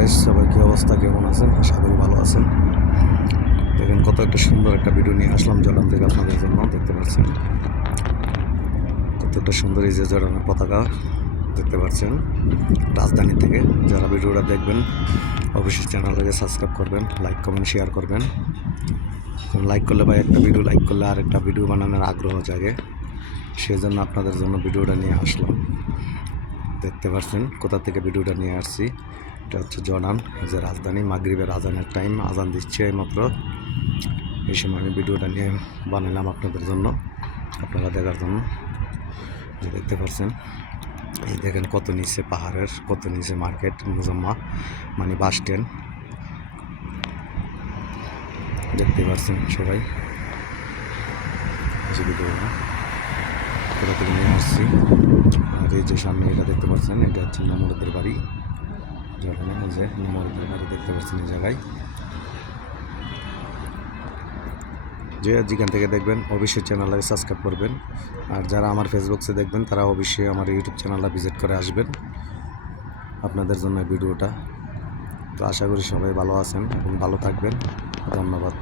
Guys, সবাই কি অবস্থা, কেমন আছেন? আশা করি ভালো আছেন। দেখেন কত একটা সুন্দর একটা ভিডিও নিয়ে আসলাম জর্ডান থেকে আপনাদের জন্য। দেখতে পাচ্ছেন কত একটা সুন্দর, এই যে জর্ডানের পতাকা দেখতে পাচ্ছেন রাজধানী থেকে। যারা ভিডিওটা দেখবেন অবশ্যই চ্যানেলটাকে সাবস্ক্রাইব করবেন, লাইক কমেন্ট শেয়ার করবেন। লাইক করলে ভাই একটা ভিডিও লাইক করলে আর একটা ভিডিও বানানোর আগ্রহ জাগে, সেই জন্য আপনাদের জন্য ভিডিওটা নিয়ে আসলাম। দেখতে পাচ্ছেন কোথা থেকে ভিডিওটা নিয়ে আসছি। এটা হচ্ছে জর্ডান, যে রাজধানী। মাগরিবের আজানের টাইম, আজান দিচ্ছে এইমাত্র। এই সময় আমি ভিডিওটা নিয়ে বানালাম আপনাদের জন্য, আপনারা দেখার জন্য। দেখতে পাচ্ছেন এই দেখেন কত নিচে পাহাড়ের, কত নিচে মার্কেট মুজাম্মা, মানে বাস স্ট্যান্ড। দেখতে পাচ্ছেন সবাই ভিডিওটা কোথা থেকে নিয়ে আসছি। আর এই যে সামনে এটা দেখতে পাচ্ছেন, এটা হচ্ছে নমরুদের বাড়ি জর্ডানে। এই যে নমরুদের বাড়ি দেখতে পাচ্ছেন এই জায়গায়। যে যেখান থেকে দেখবেন অবশ্যই চ্যানেলটাকে সাবস্ক্রাইব করবেন। আর যারা আমার ফেসবুকে দেখবেন তারা অবশ্যই আমার ইউটিউব চ্যানেলটা ভিজিট করে আসবেন, আপনাদের জন্য ভিডিওটা। তো আশা করি সবাই ভালো আছেন এবং ভালো থাকবেন। ধন্যবাদ।